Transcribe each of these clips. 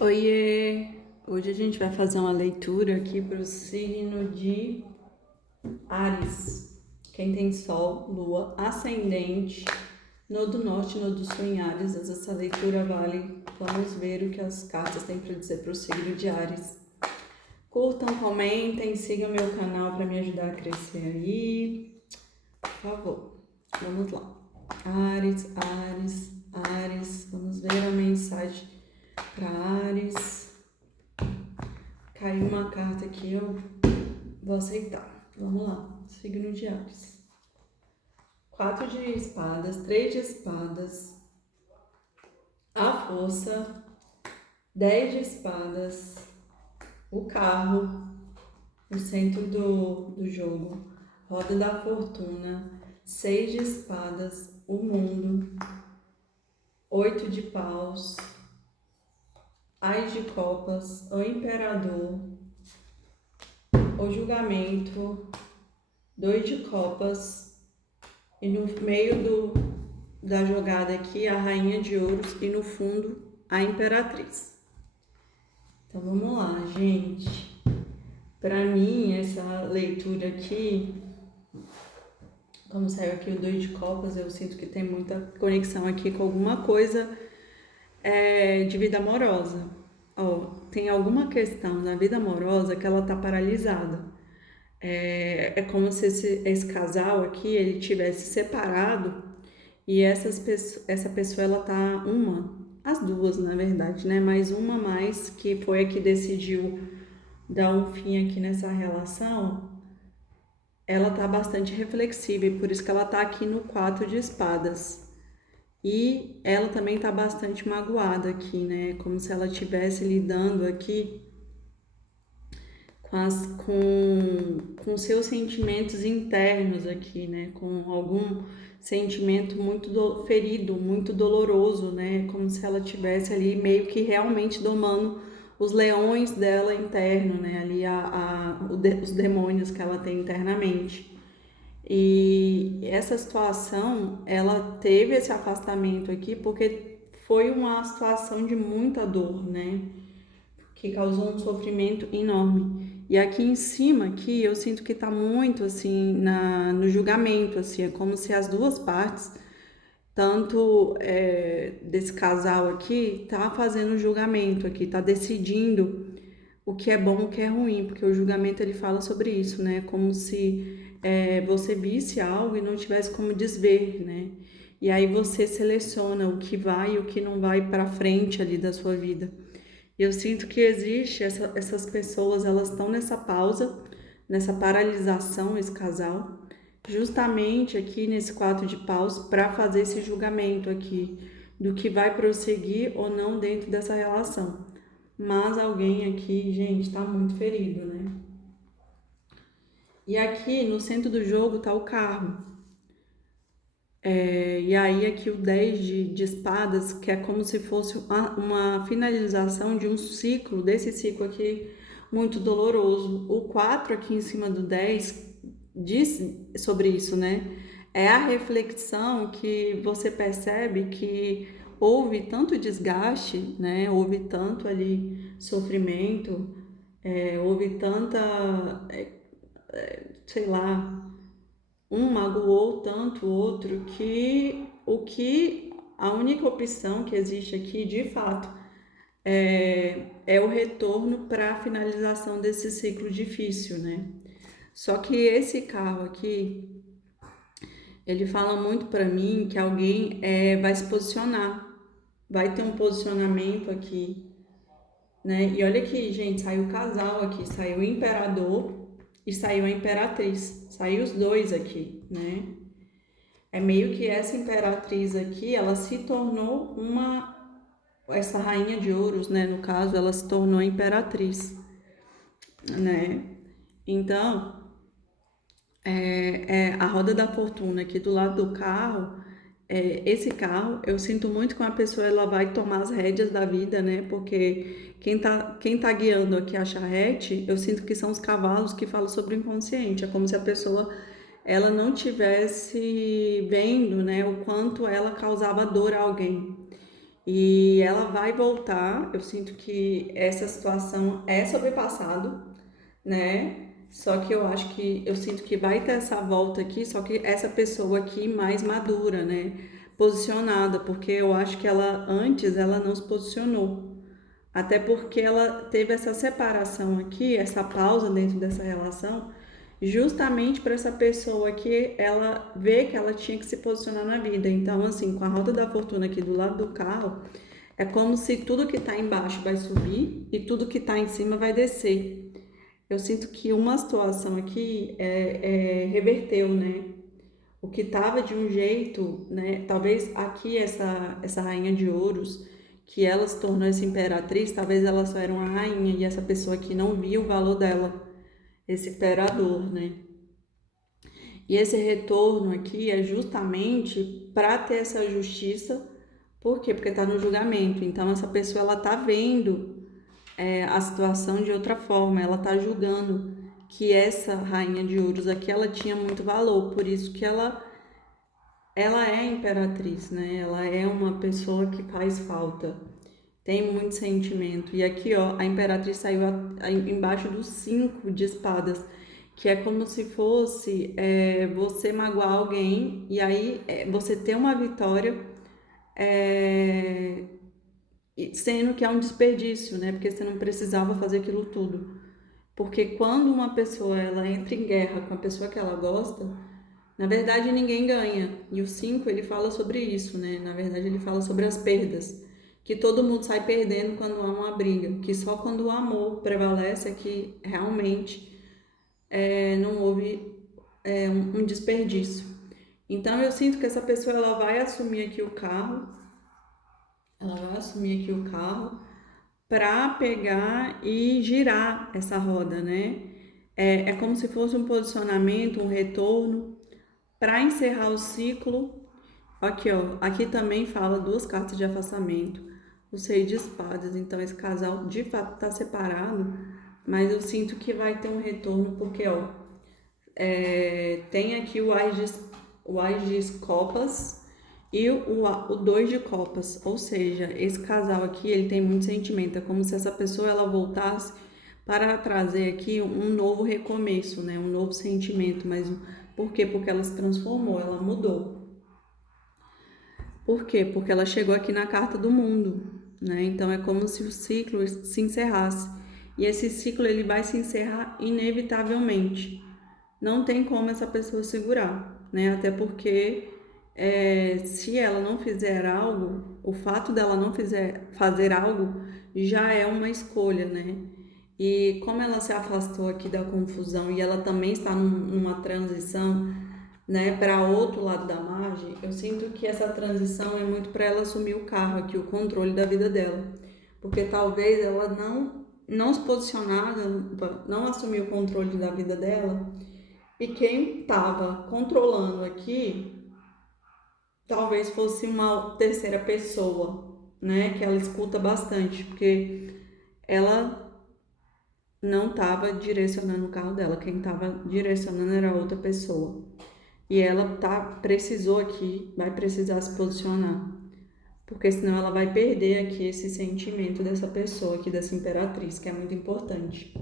Oiê! Hoje a gente vai fazer uma leitura aqui para o signo de Áries. Quem tem Sol, Lua, Ascendente, Nodo Norte e Nodo Sul em Áries, essa leitura vale. Vamos ver o que as cartas têm para dizer para o signo de Áries. Curtam, comentem, sigam meu canal para me ajudar a crescer aí. Por favor, vamos lá. Áries, Áries, Áries. Vamos ver a mensagem para Áries. Caiu uma carta aqui, eu vou aceitar. Vamos lá, signo de Áries. 4 de espadas, 3 de espadas, a força, 10 de espadas, o carro, o centro do jogo, roda da fortuna, 6 de espadas, o mundo, 8 de paus, as de copas, o imperador, o julgamento, 2 de copas, e no meio da jogada aqui a rainha de ouros e no fundo a imperatriz. Então vamos lá, gente. Para mim essa leitura aqui, como saiu aqui o 2 de copas, eu sinto que tem muita conexão aqui com alguma coisa de vida amorosa. Tem alguma questão na vida amorosa que ela tá paralisada. É como se esse casal aqui ele tivesse separado e essa pessoa ela tá as duas na verdade, né? Mas uma mais que foi a que decidiu dar um fim aqui nessa relação, ela tá bastante reflexiva e por isso que ela tá aqui no 4 de espadas. E ela também tá bastante magoada aqui, né? Como se ela estivesse lidando aqui com seus sentimentos internos aqui, né? Com algum sentimento muito ferido, muito doloroso, né? Como se ela tivesse ali meio que realmente domando os leões dela interno, né? Ali os demônios que ela tem internamente. E essa situação, ela teve esse afastamento aqui porque foi uma situação de muita dor, né? Que causou um sofrimento enorme. E aqui em cima, aqui, eu sinto que tá muito, assim, no julgamento, assim, é como se as duas partes, tanto desse casal aqui, tá fazendo o julgamento aqui, tá decidindo o que é bom, o que é ruim, porque o julgamento, ele fala sobre isso, né, como se você visse algo e não tivesse como desver, né, e aí você seleciona o que vai e o que não vai para frente ali da sua vida. Eu sinto que existe essas pessoas, elas estão nessa pausa, nessa paralisação, esse casal, justamente aqui nesse 4 de paus, para fazer esse julgamento aqui do que vai prosseguir ou não dentro dessa relação. Mas alguém aqui, gente, tá muito ferido, né? E aqui no centro do jogo tá o carro. E aí aqui o 10 de espadas, que é como se fosse uma finalização de um ciclo, desse ciclo aqui muito doloroso. O 4 aqui em cima do 10 diz sobre isso, né? É a reflexão que você percebe que houve tanto desgaste, né? Houve tanto ali sofrimento, houve tanta, sei lá, um magoou tanto o outro que a única opção que existe aqui, de fato, é o retorno para a finalização desse ciclo difícil, né? Só que esse carro aqui, ele fala muito para mim que alguém vai se posicionar, vai ter um posicionamento aqui, né? E olha aqui, gente, saiu o casal aqui, saiu o imperador e saiu a imperatriz, saiu os dois aqui, né? É meio que essa imperatriz aqui, ela se tornou essa rainha de ouros, né? No caso, ela se tornou a imperatriz, né? Então, a roda da fortuna aqui do lado do carro, esse carro, eu sinto muito que uma pessoa ela vai tomar as rédeas da vida, né? Porque quem tá guiando aqui a charrete, eu sinto que são os cavalos que falam sobre o inconsciente. É como se a pessoa ela não tivesse vendo, né, o quanto ela causava dor a alguém. E ela vai voltar. Eu sinto que essa situação é sobre o passado, né? Só que eu sinto que vai ter essa volta aqui, só que essa pessoa aqui mais madura, né? Posicionada, porque eu acho que ela antes ela não se posicionou. Até porque ela teve essa separação aqui, essa pausa dentro dessa relação, justamente para essa pessoa que ela vê que ela tinha que se posicionar na vida. Então, assim, com a roda da fortuna aqui do lado do carro, é como se tudo que está embaixo vai subir e tudo que está em cima vai descer. Eu sinto que uma situação aqui reverteu, né? O que estava de um jeito, né? Talvez aqui essa rainha de ouros, que ela se tornou essa imperatriz, talvez ela só era uma rainha e essa pessoa aqui não via o valor dela, esse imperador, né? E esse retorno aqui é justamente para ter essa justiça. Por quê? Porque está no julgamento. Então essa pessoa ela tá vendo a situação de outra forma, ela tá julgando que essa rainha de ouros aqui ela tinha muito valor, por isso que ela é imperatriz, né? Ela é uma pessoa que faz falta, tem muito sentimento. E aqui, ó, a imperatriz saiu embaixo dos 5 de espadas, que é como se fosse você magoar alguém e aí você ter uma vitória, é, sendo que é um desperdício, né? Porque você não precisava fazer aquilo tudo. Porque quando uma pessoa ela entra em guerra com a pessoa que ela gosta, na verdade, ninguém ganha. E o 5 ele fala sobre isso, né? Na verdade, ele fala sobre as perdas. Que todo mundo sai perdendo quando há uma briga. Que só quando o amor prevalece é que realmente não houve um desperdício. Então, eu sinto que essa pessoa ela vai assumir aqui o carro. Ela vai assumir aqui o carro para pegar e girar essa roda, né? É como se fosse um posicionamento, um retorno para encerrar o ciclo. Aqui, ó, aqui também fala 2 cartas de afastamento, o 6 de espadas. Então esse casal de fato tá separado, mas eu sinto que vai ter um retorno porque, ó, tem aqui o Ás de copas e o 2 de copas. Ou seja, esse casal aqui ele tem muito sentimento. É como se essa pessoa ela voltasse para trazer aqui um novo recomeço, né? Um novo sentimento. Mas por quê? Porque ela se transformou, ela mudou. Por quê? Porque ela chegou aqui na carta do mundo, né? Então é como se o ciclo se encerrasse. E esse ciclo ele vai se encerrar inevitavelmente. Não tem como essa pessoa segurar, né? Até porque se ela não fizer algo, o fato dela não fazer algo já é uma escolha, né? E como ela se afastou aqui da confusão e ela também está numa transição, né, para outro lado da margem, eu sinto que essa transição é muito para ela assumir o carro aqui, o controle da vida dela. Porque talvez ela não se posicionada, não assumir o controle da vida dela, e quem estava controlando aqui talvez fosse uma terceira pessoa, né, que ela escuta bastante, porque ela não estava direcionando o carro dela, quem estava direcionando era outra pessoa. E ela precisou aqui, vai precisar se posicionar, porque senão ela vai perder aqui esse sentimento dessa pessoa aqui, dessa imperatriz, que é muito importante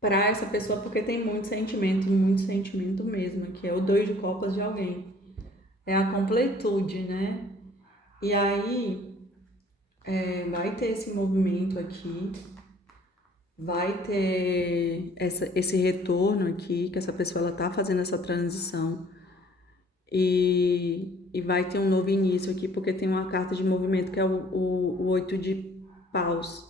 para essa pessoa, porque tem muito sentimento mesmo, que é o 2 de copas de alguém, é a completude, né? E aí vai ter esse movimento aqui, vai ter esse retorno aqui, que essa pessoa ela tá fazendo essa transição. E vai ter um novo início aqui, porque tem uma carta de movimento que é o 8 de paus.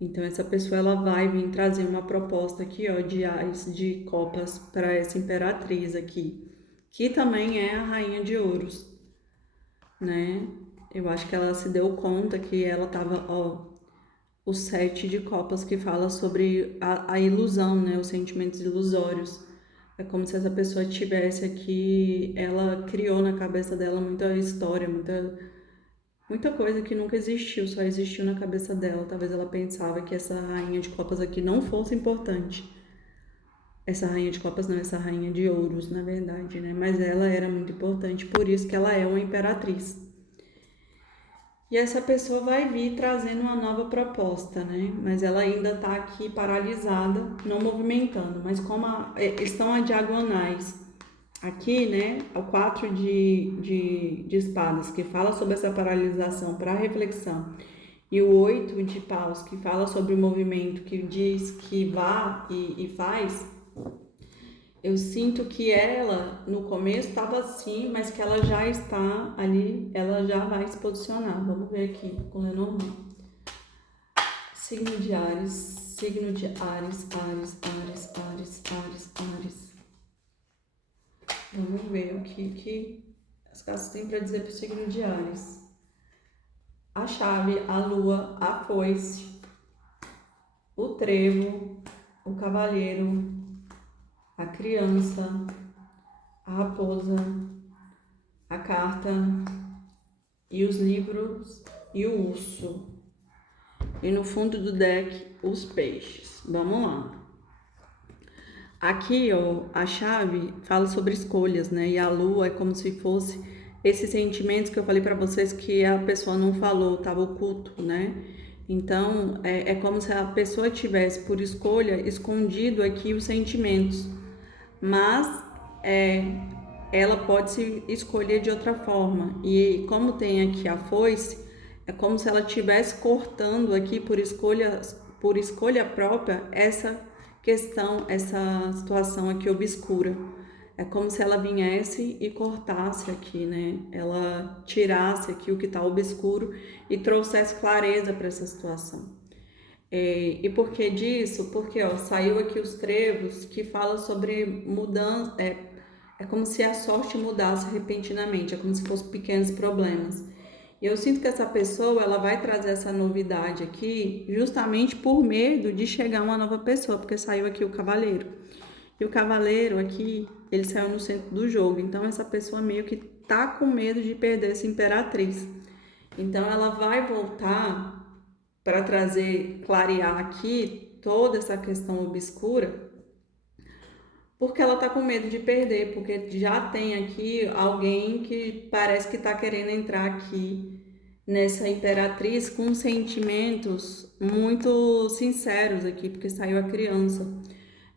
Então, essa pessoa ela vai vir trazer uma proposta aqui, ó, de ás de copas para essa imperatriz aqui, que também é a rainha de ouros, né? Eu acho que ela se deu conta que ela tava, ó, o 7 de copas que fala sobre a ilusão, né? Os sentimentos ilusórios. É como se essa pessoa tivesse aqui, ela criou na cabeça dela muita história, muita coisa que nunca existiu, só existiu na cabeça dela. Talvez ela pensava que essa rainha de copas aqui não fosse importante. Essa rainha de copas não, essa rainha de ouros, na verdade, né? Mas ela era muito importante, por isso que ela é uma imperatriz. E essa pessoa vai vir trazendo uma nova proposta, né? Mas ela ainda está aqui paralisada, não movimentando. Mas como estão as diagonais aqui, né? O 4 de espadas, que fala sobre essa paralisação para reflexão, e o 8 de paus, que fala sobre o movimento, que diz que vá e faz. Eu sinto que ela, no começo, estava assim, mas que ela já está ali, ela já vai se posicionar. Vamos ver aqui com o Lenormand. Signo de Áries, signo de Áries, Áries, Áries, Áries, Áries, Áries. Vamos ver o que as cartas têm para dizer para o signo de Áries. A chave, a lua, a foice, o trevo, o cavalheiro, a criança, a raposa, a carta e os livros e o urso. E no fundo do deck, os peixes. Vamos lá. Aqui, ó, a chave fala sobre escolhas, né? E a lua é como se fosse esses sentimentos que eu falei para vocês que a pessoa não falou, estava oculto, né? Então, é como se a pessoa tivesse, por escolha, escondido aqui os sentimentos. Mas ela pode se escolher de outra forma. E como tem aqui a foice, é como se ela estivesse cortando aqui por escolha própria essa questão, essa situação aqui obscura. É como se ela viesse e cortasse aqui, né? Ela tirasse aqui o que está obscuro e trouxesse clareza para essa situação. E por que disso? Porque ó, saiu aqui os trevos que fala sobre mudança. É como se a sorte mudasse repentinamente, é como se fossem pequenos problemas. E eu sinto que essa pessoa ela vai trazer essa novidade aqui justamente por medo de chegar uma nova pessoa, porque saiu aqui o cavaleiro. E o cavaleiro aqui, ele saiu no centro do jogo, então essa pessoa meio que tá com medo de perder essa imperatriz. Então ela vai voltar para trazer, clarear aqui toda essa questão obscura, porque ela tá com medo de perder, porque já tem aqui alguém que parece que tá querendo entrar aqui nessa imperatriz com sentimentos muito sinceros aqui, porque saiu a criança.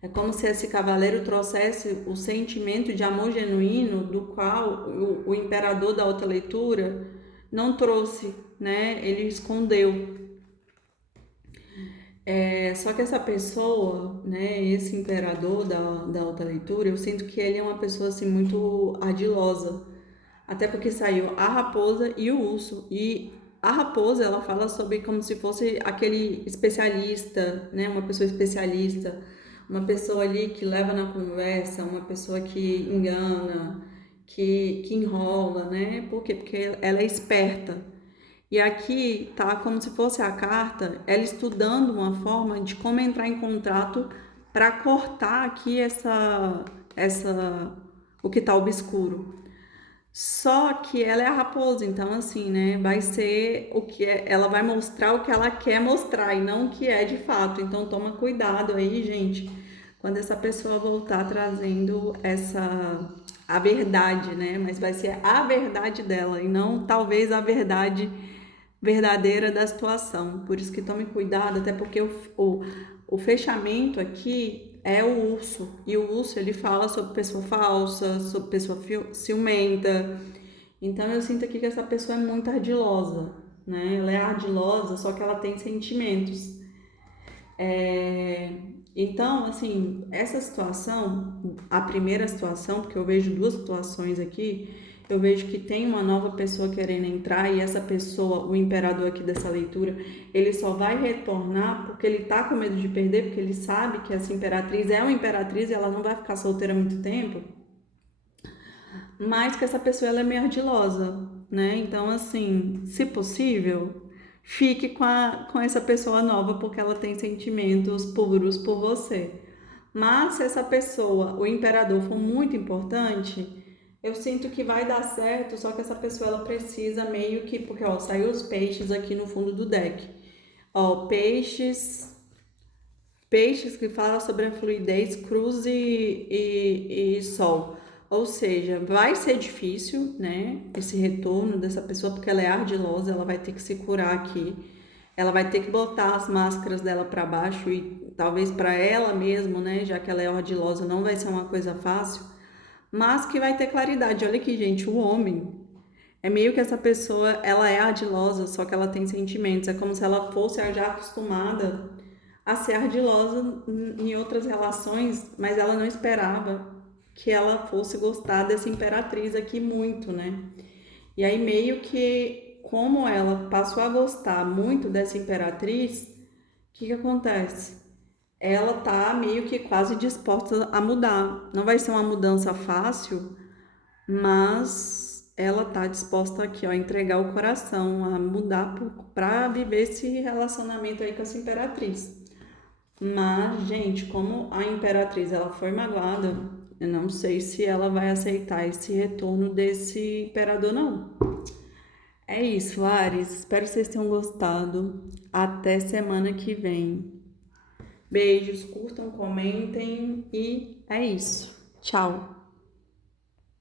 É como se esse cavaleiro trouxesse o sentimento de amor genuíno, do qual o imperador da outra leitura não trouxe, né? Ele escondeu. Só que essa pessoa, né, esse imperador da alta leitura, eu sinto que ele é uma pessoa assim muito ardilosa. Até porque saiu a raposa e o urso. E a raposa, ela fala sobre como se fosse aquele especialista, né, uma pessoa especialista, uma pessoa ali que leva na conversa, uma pessoa que engana, que enrola, né? Por quê? Porque ela é esperta. E aqui tá como se fosse a carta, ela estudando uma forma de como entrar em contrato para cortar aqui o que tá obscuro. Só que ela é a raposa, então assim, né, vai ser o que ela vai mostrar o que ela quer mostrar e não o que é de fato. Então toma cuidado aí, gente, quando essa pessoa voltar trazendo a verdade, né? Mas vai ser a verdade dela e não talvez a verdade verdadeira da situação. Por isso que tome cuidado, até porque o fechamento aqui é o urso. E o urso ele fala sobre pessoa falsa, sobre pessoa ciumenta. Então eu sinto aqui que essa pessoa é muito ardilosa, né? Ela é ardilosa, só que ela tem sentimentos. Então, assim, essa situação, a primeira situação, porque eu vejo duas situações aqui, eu vejo que tem uma nova pessoa querendo entrar e essa pessoa, o imperador aqui dessa leitura, ele só vai retornar porque ele tá com medo de perder, porque ele sabe que essa imperatriz é uma imperatriz e ela não vai ficar solteira muito tempo, mas que essa pessoa ela é meio ardilosa, né? Então, assim, se possível, fique com essa pessoa nova porque ela tem sentimentos puros por você. Mas se essa pessoa, o imperador, for muito importante, eu sinto que vai dar certo, só que essa pessoa ela precisa meio que, porque ó, saiu os peixes aqui no fundo do deck. Ó, peixes que fala sobre a fluidez, cruz e sol. Ou seja, vai ser difícil, né, esse retorno dessa pessoa, porque ela é ardilosa, ela vai ter que se curar aqui, ela vai ter que botar as máscaras dela para baixo e talvez para ela mesmo, né, já que ela é ardilosa, não vai ser uma coisa fácil, mas que vai ter claridade. Olha aqui, gente, o homem é meio que essa pessoa, ela é ardilosa, só que ela tem sentimentos, é como se ela fosse já acostumada a ser ardilosa em outras relações, mas ela não esperava que ela fosse gostar dessa imperatriz aqui muito, né? E aí meio que como ela passou a gostar muito dessa imperatriz, o que acontece? Ela tá meio que quase disposta a mudar. Não vai ser uma mudança fácil, mas ela tá disposta aqui, ó, a entregar o coração, a mudar para viver esse relacionamento aí com essa imperatriz. Mas, gente, como a imperatriz ela foi magoada, eu não sei se ela vai aceitar esse retorno desse imperador, não. É isso, Ares. Espero que vocês tenham gostado. Até semana que vem. Beijos, curtam, comentem e é isso. Tchau.